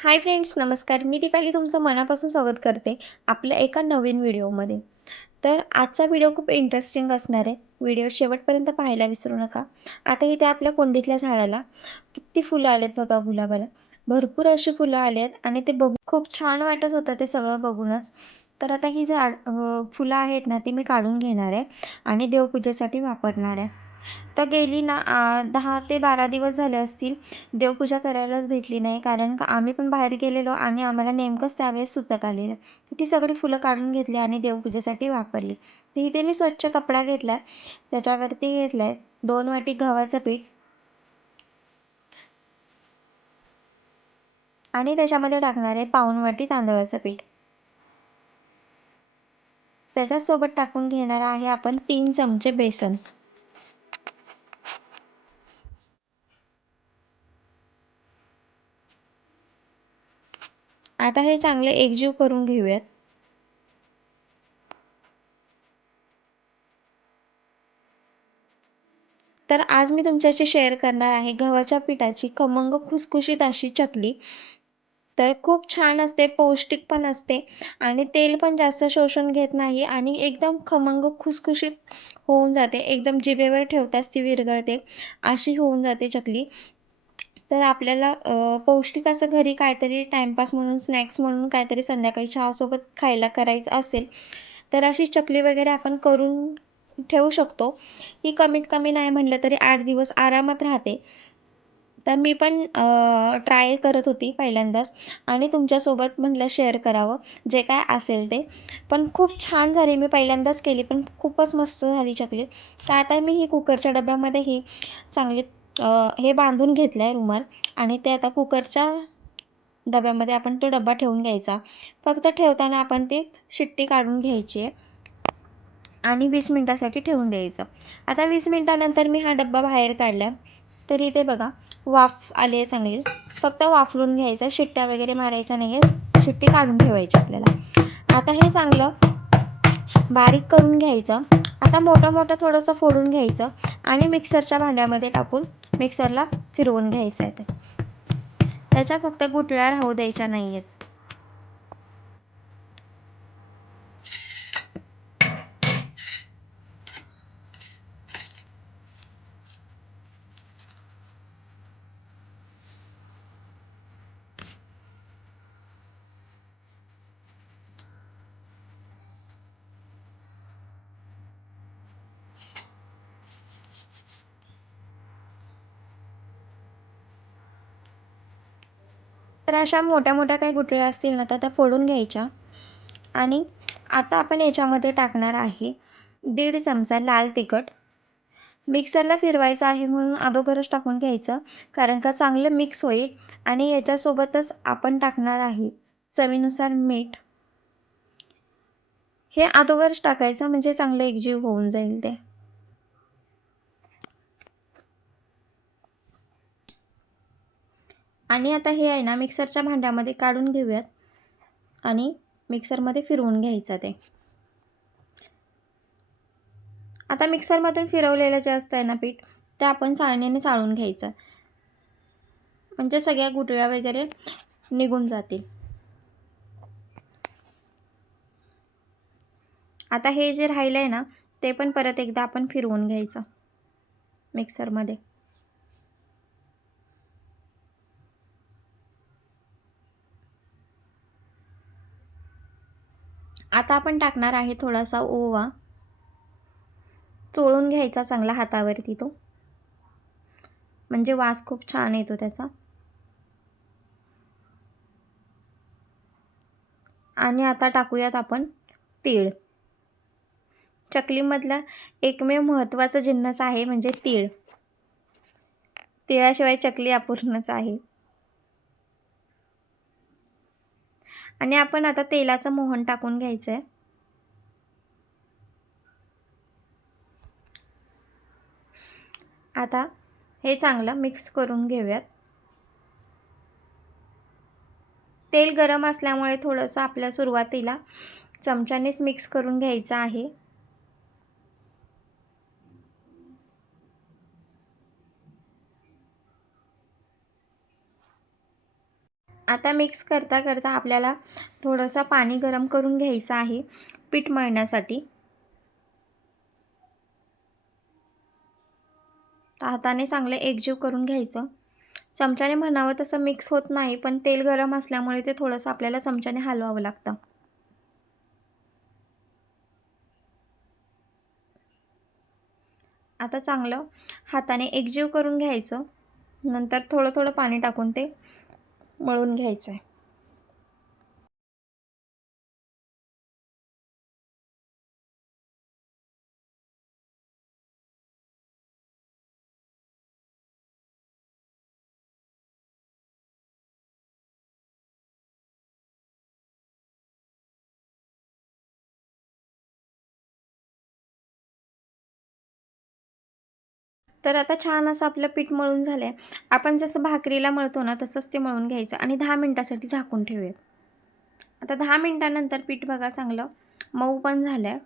Hi friends नमस्कार. मी दीपाली तुमचं मनापासून स्वागत करते आपल्या एका नवीन व्हिडिओमध्ये. तर आजचा व्हिडिओ खूप इंटरेस्टिंग असणार आहे. व्हिडिओ शेवटपर्यंत पाहायला विसरू नका. आता इथे आपल्या कोंडीतल्या झाडाला किती फुलं आलेत बघा गुलाबाला. भरपूर अशी फुलं आली आहेत आणि ते बघ खूप छान वाटत होतं ते सगळं बघूनच. तर आता ही झाड फुलं आहेत ना ती मी काढून घेणार आहे आणि देवपूजेसाठी वापरणार आहे. तर गेली ना दहा ते बारा दिवस झाले असतील देवपूजा करायलाच भेटली नाही. कारण का आम्ही पण बाहेर गेलेलो आणि आम्हाला नेमकंच त्यावेळेस सुतक आलेलं. ती सगळी फुलं काढून घेतली आणि देवपूजेसाठी वापरली. तर इथे मी स्वच्छ कपडा घेतला त्याच्यावरती घेतला आहे दोन वाटी गव्हाचं पीठ. आणि त्याच्यामध्ये टाकणार आहे पाऊण वाटी तांदळाचं पीठ. त्याच्यासोबत टाकून घेणार आहे आपण तीन चमचे बेसन. आता हे चांगले एकजीव करून घेऊयात. तर आज मी तुमच्याशी शेअर करणार आहे गव्हाच्या पिठाची खमंग खुसखुशीत अशी चकली. तर खूप छान असते पौष्टिक पण असते आणि तेल पण जास्त शोषून घेत नाही आणि एकदम खमंग खुसखुशीत होऊन जाते. एकदम जिभेवर ठेवताच ती विरघळते. अशी होऊन जाते चकली. तर आपल्याला पौष्टिक असं घरी काहीतरी टाईमपास म्हणून स्नॅक्स म्हणून काहीतरी संध्याकाळी चहासोबत खायला करायचं असेल तर अशी चकली वगैरे आपण करून ठेवू शकतो. ही कमीत कमी नाही म्हटलं तरी आठ दिवस आरामात राहते. तर मी पण ट्राय करत होती पहिल्यांदाच आणि तुमच्यासोबत म्हटलं शेअर करावं जे काय असेल ते. पण खूप छान झाली मी पहिल्यांदाच केली पण खूपच मस्त झाली चकली. तर आता मी ही कुकरच्या डब्यामध्ये ही चांगली हे बांधून घेतलं आहे रुमाल आणि ते आता कुकरच्या डब्यामध्ये आपण तो डबा ठेवून घ्यायचा. फक्त ठेवताना आपण ती शिट्टी काढून घ्यायची आहे आणि वीस मिनटासाठी ठेवून द्यायचं. आता वीस मिनटानंतर मी हा डब्बा बाहेर काढला तरी ते बघा वाफ आली आहे चांगली. फक्त वाफलून घ्यायचं शिट्ट्या वगैरे मारायच्या नाही आहे शिट्टी काढून ठेवायची आपल्याला. आता हे चांगलं बारीक करून घ्यायचं. आता मोठं मोठं थोडंसं फोडून घ्यायचं आणि मिक्सरच्या भांड्यामध्ये टाकून मिक्सरला फिरवून घ्यायचं आहे ते. त्याच्या फक्त गुटळ्या राहू द्यायच्या नाही आहेत तर अशा मोठ्या मोठ्या काही गुठळ्या असतील ना तर त्या फोडून घ्यायच्या. आणि आता आपण याच्यामध्ये टाकणार आहे दीड चमचा लाल तिखट. मिक्सरला फिरवायचं आहे म्हणून अगोदरच टाकून घ्यायचं कारण का चांगलं मिक्स होईल आणि याच्यासोबतच आपण टाकणार आहे चवीनुसार मीठ. हे अगोदरच टाकायचं म्हणजे चांगलं एकजीव होऊन जाईल ते. आणि आता हे आहे ना मिक्सरच्या भांड्यामध्ये काढून घेऊयात. आणि मिक्सरमध्ये फिरवून घ्यायचं ते. आता मिक्सरमधून फिरवलेलं जे असतं आहे ना पीठ ते आपण चाळणीने चाळून घ्यायचं. म्हणजे सगळ्या गुटळ्या वगैरे निघून जातील. आता हे जे राहिलं आहे ना ते पण परत एकदा आपण फिरवून घ्यायचं मिक्सरमध्ये आता आपण टाकणार आहे थोडासा ओवा. चोळून घ्यायचा चांगला हातावरती तो. म्हणजे वास खूप छान येतो त्याचा. आणि आता टाकूयात आपण तीळ. चकलीमधला एकमेव महत्त्वाचं जिन्नस आहे म्हणजे तीळ. तिळाशिवाय चकली अपूर्णच आहे. आणि आपण आता तेलाचं मोहन टाकून घ्यायचं आहे आता हे चांगलं मिक्स करून घेऊयात. तेल गरम असल्यामुळे थोडंसं आपल्या सुरुवातीला चमच्यानेच मिक्स करून घ्यायचं आहे. आता मिक्स करता करता आपल्याला थोडंसं पाणी गरम करून घ्यायचं आहे पीठ मळण्यासाठी. हाताने चांगलं एकजीव करून घ्यायचं. चमच्याने म्हणावं तसं मिक्स होत नाही पण तेल गरम असल्यामुळे ते थोडंसं आपल्याला चमच्याने हलवावं लागतं. आता चांगलं हाताने एकजीव करून घ्यायचं. नंतर थोडं थोडं पाणी टाकून ते मळून घ्यायचं आहे तर आता छान असं आपलं पीठ मळून झालं आहे आपण जसं भाकरीला मळतो ना तसंच ते मळून घ्यायचं आणि दहा मिनटासाठी झाकून ठेवूयात. आता दहा मिनटानंतर पीठ बघा चांगलं मऊ पण झालं आहे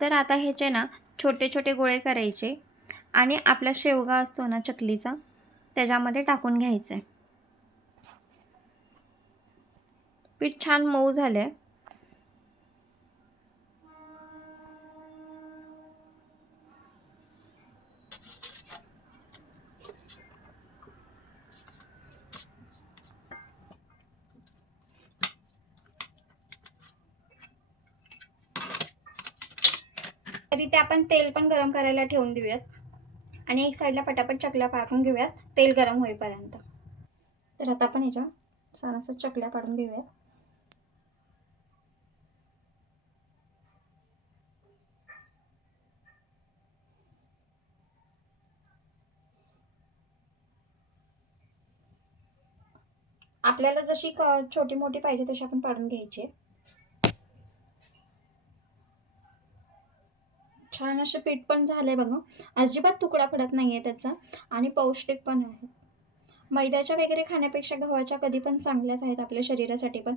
तर आता ह्याचे ना छोटे छोटे गोळे करायचे आणि आपला शेवगा असतो ना चकलीचा त्याच्यामध्ये टाकून घ्यायचं आहे पीठ छान मऊ झालं आहे तरी ते आपण तेल पण गरम करायला ठेवून देऊयात. आणि एक साईडला पटापट चकल्या पाडून घेऊयात. तेल गरम होईपर्यंत. तर आता आपण ह्याच्या छान असं चकल्या पाडून घेऊयात. आपल्याला जशी छोटी मोठी पाहिजे तशी आपण पाडून घ्यायची. छान असं पीठ पण झालं आहे बघा अजिबात तुकडा पडत नाही आहे त्याचा आणि पौष्टिक पण आहे. मैद्याच्या वगैरे खाण्यापेक्षा गव्हाच्या कधी पण चांगल्याच आहेत आपल्या शरीरासाठी पण.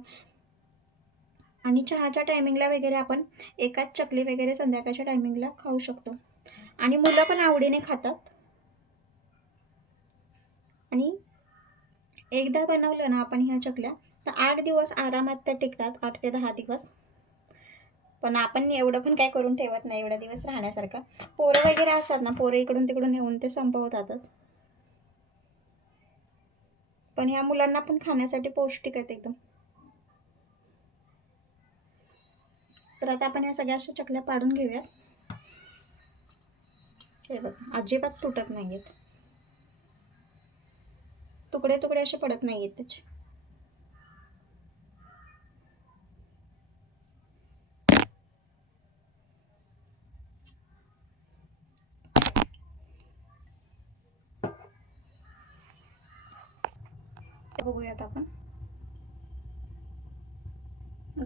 आणि चहाच्या टायमिंगला वगैरे आपण एकाच चकली वगैरे संध्याकाळच्या टायमिंगला खाऊ शकतो. आणि मुलं पण आवडीने खातात. आणि एकदा बनवलं ना आपण ह्या चकल्या तर आठ दिवस आरामात त्या टिकतात आठ ते दहा दिवस. पण आपण एवढं पण काय करून ठेवत नाही एवढा दिवस राहण्यासारखं. पोरं वगैरे असतात ना पोरं इकडून तिकडून येऊन ते संपवतातच. पण ह्या मुलांना पण खाण्यासाठी पौष्टिक आहेत एकदम. तर आता आपण या सगळ्या अशा चकल्या पाडून घेऊया. हे बघ अजिबात तुटत नाही आहेत तुकडे तुकडे असे पडत नाही आहेत त्याचे. बघूयात आपण.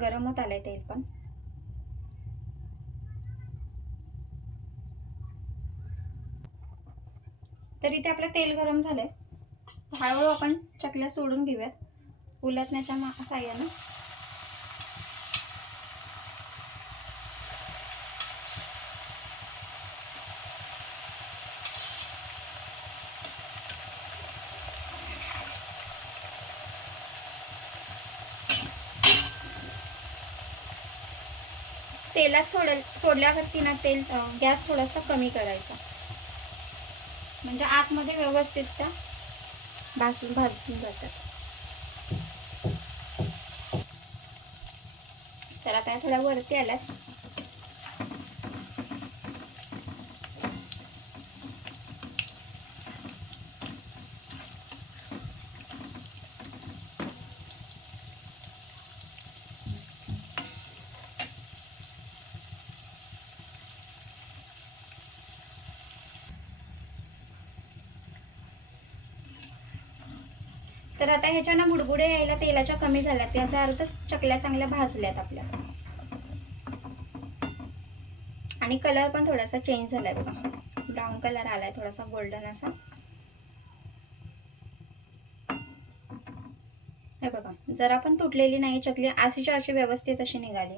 गरम होत आलंय तेल पण. तर इथे आपलं तेल गरम झालंय. हळूहळू आपण चकल्या सोडून घेऊयात. उलटण्याच्या मा साह्यानं. तेलात सोडेल सोडल्यावरती ना तेल गॅस थोडासा कमी करायचा. म्हणजे आतमध्ये व्यवस्थित त्या भाजून भाजून जातात. तर आता थोड्या वरती आल्यात. आता ह्याच्या ना बुडबुडे यायला तेलाच्या कमी झाल्यात. त्याचा अर्थ चकल्या चांगल्या भाजल्यात आपल्या. आणि कलर पण थोडासा चेंज झालाय बघा. ब्राऊन कलर आलाय थोडासा गोल्डन असा. हे बघा जरा पण तुटलेली नाही चकली अशीच्या अशी व्यवस्थित अशी निघाली.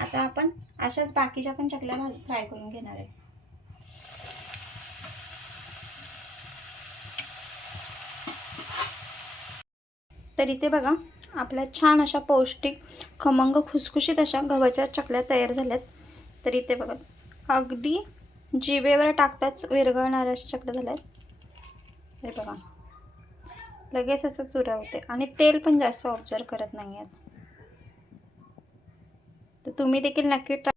आता आपण अशाच बाकीच्या पण चकल्या फ्राय करून घेणार आहे. तर इथे बघा आपल्या छान अशा पौष्टिक खमंग खुसखुशीत अशा गव्हाच्या चकल्या तयार झाल्यात. तर इथे बघा अगदी जिबेवर टाकताच विरघळणाऱ्या अशा चकल्या झाल्यात. हे बघा लगेच असं चुरा होते. आणि तेल पण जास्त ऑब्झर्व करत नाही आहेत तर तुम्ही देखील नक्की ट्राय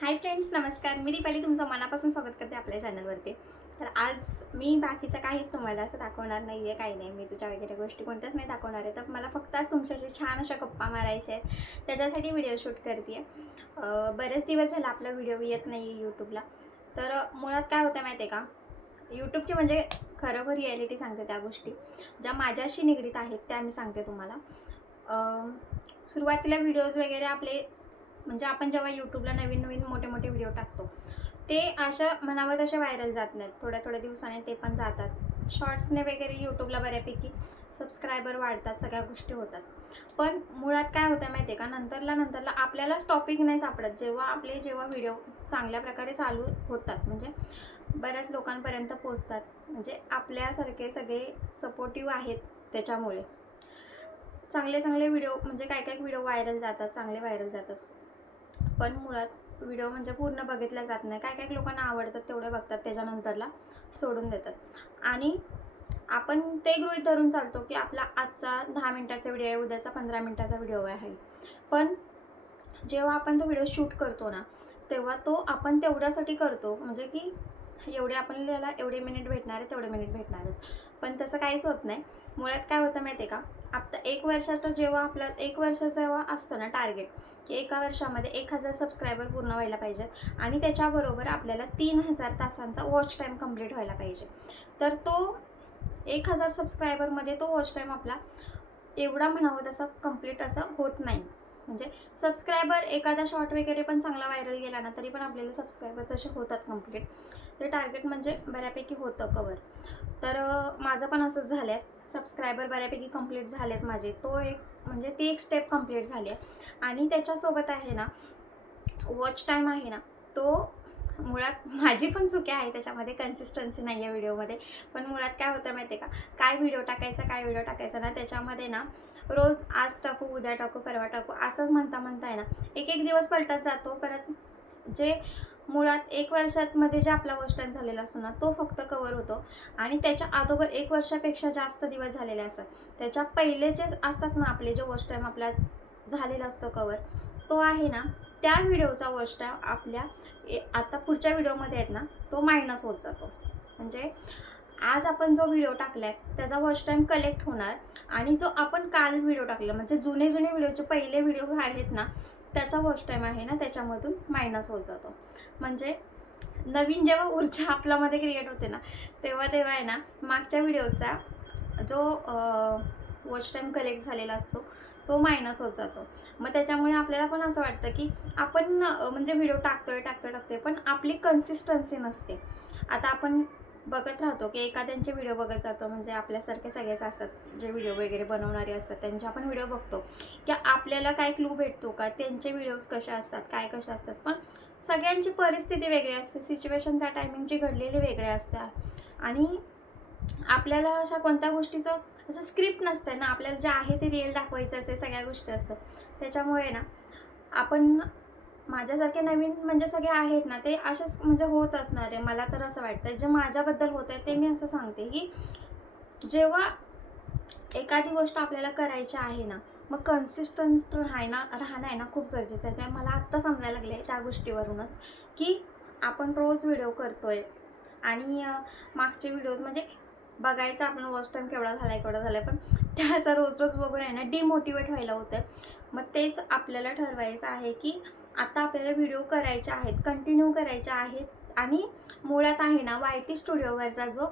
हाय फ्रेंड्स नमस्कार. मी दीपाली तुमचं मनापासून स्वागत करते आपल्या चॅनलवरती तर आज मी बाकीचं काहीच तुम्हाला असं दाखवणार नाही आहे काही नाही. मी तुझ्या वगैरे गोष्टी कोणत्याच नाही दाखवणार आहे. तर मला फक्त आज तुमच्याशी छान अशा गप्पा मारायच्या आहेत. त्याच्यासाठी व्हिडिओ शूट करते आहे बरेच दिवस झाला आपला व्हिडिओ येत नाही आहे यूट्यूबला तर मुळात काय होतं माहिती आहे का यूट्यूबची म्हणजे खरोखर रिॲलिटी सांगते त्या गोष्टी. ज्या माझ्याशी निगडीत आहेत त्या मी सांगते तुम्हाला. सुरुवातीला व्हिडिओज वगैरे आपले म्हणजे आपण जेव्हा यूट्यूबला नवीन नवीन मोठे मोठे व्हिडिओ टाकतो ते अशा म्हणावं तसे व्हायरल जात नाहीत. थोड्या थोड्या दिवसाने ते पण जातात. शॉर्ट्सने वगैरे यूट्यूबला बऱ्यापैकी सबस्क्रायबर वाढतात सगळ्या गोष्टी होतात. पण मुळात काय होतं माहिती आहे का? नंतरला नंतरला आपल्यालाच टॉपिक नाही सापडत. जेव्हा आपले जेव्हा व्हिडिओ चांगल्या प्रकारे चालू होतात म्हणजे बऱ्याच लोकांपर्यंत पोचतात म्हणजे आपल्यासारखे सगळे सपोर्टिव्ह आहेत त्याच्यामुळे. चांगले चांगले व्हिडिओ म्हणजे काय काय व्हिडिओ व्हायरल जातात चांगले व्हायरल जातात. पण मुळात व्हिडिओ म्हणजे पूर्ण बघितला जात नाही. काय काय लोकांना आवडतात तेवढे बघतात त्याच्यानंतरला सोडून देतात. आणि आपण ते गृहीत धरून चालतो की आपला आजचा दहा मिनटाचा व्हिडिओ आहे उद्याचा पंधरा मिनटाचा व्हिडिओ आहे. पण जेव्हा आपण तो व्हिडिओ शूट करतो ना तेव्हा तो आपण तेवढ्यासाठी करतो. म्हणजे की एवढे आपल्याला एवढे मिनिट भेटणार आहेत तेवढे मिनिट भेटणार आहेत. पण तसं काहीच होत नाही. मुळात काय होतं माहिती आहे का? आता एक वर्षाचं जेव्हा आपलं एक वर्षाचं जेव्हा असतं ना टार्गेट की एका वर्षामध्ये एक हजार सबस्क्रायबर पूर्ण व्हायला पाहिजेत आणि त्याच्याबरोबर आपल्याला तीन हजार तासांचा वॉच टाईम कंप्लीट व्हायला पाहिजे. तर तो एक हजार सबस्क्रायबरमध्ये तो वॉच टाईम आपला एवढा म्हणावं हो तसा कंप्लीट असा होत नाही. म्हणजे सबस्क्रायबर एखादा शॉर्ट वगैरे पण चांगला व्हायरल गेला ना तरी पण आपल्याला सबस्क्रायबर तसे होतात कंप्लीट ते टार्गेट म्हणजे बऱ्यापैकी होतं कवर तर माझं पण असंच झालं आहे सबस्क्रायबर बऱ्यापैकी कंप्लीट झाले आहेत माझे. तो एक म्हणजे ती एक स्टेप कंप्लीट झाली. आहे आणि त्याच्यासोबत आहे ना वॉच टाईम आहे ना तो मुळात माझी पण चुकी आहे त्याच्यामध्ये कन्सिस्टन्सी नाही आहे व्हिडिओमध्ये पण मुळात काय होतं माहिती आहे का? काय व्हिडिओ टाकायचा काय व्हिडिओ टाकायचा ना त्याच्यामध्ये ना रोज आज टाकू उद्या टाकू परवा टाकू असंच म्हणता म्हणता आहे ना एक एक दिवस पलटत जातो. परत जे मुळात एक वर्षामध्ये जे आपला वॉच टाईम झालेला असतो ना तो फक्त कवर होतो. आणि त्याच्या अगोदर एक वर्षापेक्षा जास्त दिवस झालेले असतात. त्याच्या पहिले जे असतात ना आपले जे वॉच टाईम आपला झालेला असतो कवर तो आहे ना त्या व्हिडिओचा वॉश टाईम आपल्या ए- आता पुढच्या व्हिडिओमध्ये आहेत ना तो मायनस होत जातो. म्हणजे आज आपण जो व्हिडिओ टाकलाय त्याचा वॉच टाईम कलेक्ट होणार. आणि जो आपण काल व्हिडिओ टाकला म्हणजे जुने जुने व्हिडिओचे पहिले व्हिडिओ आहेत ना त्याचा वॉच टाईम आहे ना त्याच्यामधून मायनस होत जातो. म्हणजे नवीन जेव्हा ऊर्जा आपल्यामध्ये क्रिएट होते ना तेव्हा तेव्हा आहे ना मागच्या व्हिडिओचा जो वॉच टाईम कलेक्ट झालेला असतो तो मायनस होत जातो. मग त्याच्यामुळे आपल्याला पण असं वाटतं की आपण म्हणजे व्हिडिओ टाकतोय टाकतोय टाकतोय पण आपली कन्सिस्टन्सी नसते. आता आपण बघत राहतो की एखाद्यांचे व्हिडिओ बघत जातो. म्हणजे आपल्यासारखे सगळेच असतात जे व्हिडिओ वगैरे बनवणारे असतात. त्यांचे आपण व्हिडिओ बघतो. की आपल्याला काय क्लू भेटतो का? त्यांचे व्हिडिओज कसे असतात? काय कसे असतात? पण सगळ्यांची परिस्थिती वेगळी असते. सिच्युएशन त्या टायमिंगची घडलेली वेगळे असतात आणि आपल्याला अशा कोणत्या गोष्टीचं असं स्क्रिप्ट नसतं ना. आपल्याला जे आहे ते रिअल दाखवायचं असे सगळ्या गोष्टी असतात. त्याच्यामुळे ना आपण माझ्यासारखे नवीन म्हणजे सगळे आहेत ना ते असेच म्हणजे होत असणार आहे. मला तर असं वाटतं जे माझ्याबद्दल होत आहे ते मी असं सांगते की जेव्हा एखादी गोष्ट आपल्याला करायची आहे ना मग कन्सिस्टंट राहणं राहणं आहे ना खूप गरजेचं आहे. ते मला आत्ता समजायला लागले त्या गोष्टीवरूनच की आपण रोज व्हिडिओ करतो आहे आणि मागचे व्हिडिओज म्हणजे बघायचं आपण वॉच टाईम केवढा झाला आहे केवढा झाला आहे पण त्या असं रोज रोज बघून आहे ना डिमोटिवेट व्हायला होतं मग तेच आपल्याला ठरवायचं आहे की आता आपल्याला व्हिडिओ करायचे आहेत कंटिन्यू करायचे आहेत. आणि मुळात आहे ना वाय टी स्टुडिओवरचा जो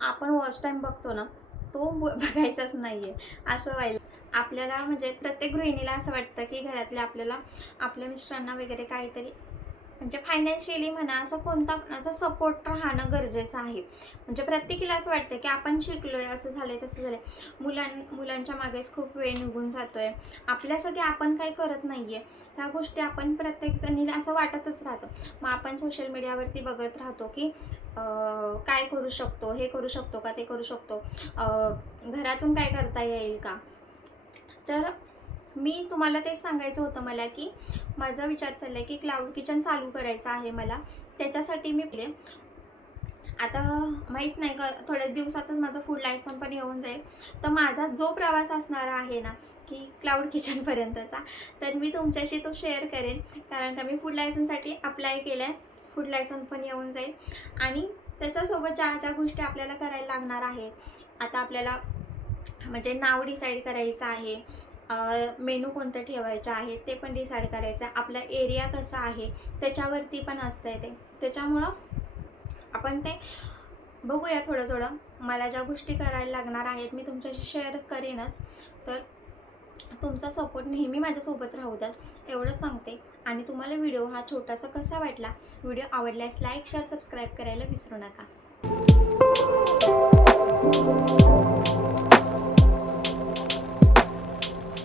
आपण वॉच टाईम बघतो ना तो ब- बघायचाच नाही आहे असं व्हायला आपल्याला म्हणजे प्रत्येक गृहिणीला असं वाटतं की घरातल्या आपल्याला आपल्या मिस्टरांना वगैरे काहीतरी म्हणजे फायनान्शियली म्हणा असं कोणता पण असा सपोर्ट राहणं गरजेचं आहे. म्हणजे प्रत्येकीला असं वाटतं की आपण शिकलोय असं झालंय तसं झालंय. मुलां मुलांच्या मागेच खूप वेळ निघून जातोय. आपल्यासाठी आपण काही करत नाही आहे ह्या गोष्टी आपण प्रत्येक जणीला असं वाटतच राहतं. मग आपण सोशल मीडियावरती बघत राहतो की काय करू शकतो हे करू शकतो का ते करू शकतो. घरातून काय करता येईल का? तर मी तुम्हाला तेच सांगायचं होतं मला की माझा विचार चाललाय की क्लाउड किचन चालू करायचं आहे मला. त्याच्यासाठी मी पहिले आता माहीत नाही का थोड्याच दिवसातच माझं फूड लायसन पण येऊन जाईल. तर माझा जो प्रवास असणारा आहे ना की क्लाउड किचनपर्यंतचा तर मी तुमच्याशी तो शेअर करेन. कारण का मी फूड लायसनसाठी अप्लाय केलं आहे फूड लायसन पण येऊन जाईल. आणि त्याच्यासोबत ज्या ज्या गोष्टी आपल्याला करायला लागणार आहेत आता आपल्याला म्हणजे नाव डिसाईड करायचं आहे मेनू कोणतं ठेवायचं आहे ते पण डिसाईड करायचं आहे. आपला एरिया कसा आहे त्याच्यावरती पण असतं आहे ते. त्याच्यामुळं आपण ते बघूया थोडं थोडं. मला ज्या गोष्टी करायला लागणार आहेत मी तुमच्याशी शेअर करेनच. तर तुमचा सपोर्ट नेहमी माझ्यासोबत राहू द्यात एवढं सांगते. आणि तुम्हाला व्हिडिओ हा छोटासा कसा वाटला? व्हिडिओ आवडल्यास लाईक शेअर सबस्क्राईब करायला विसरू नका.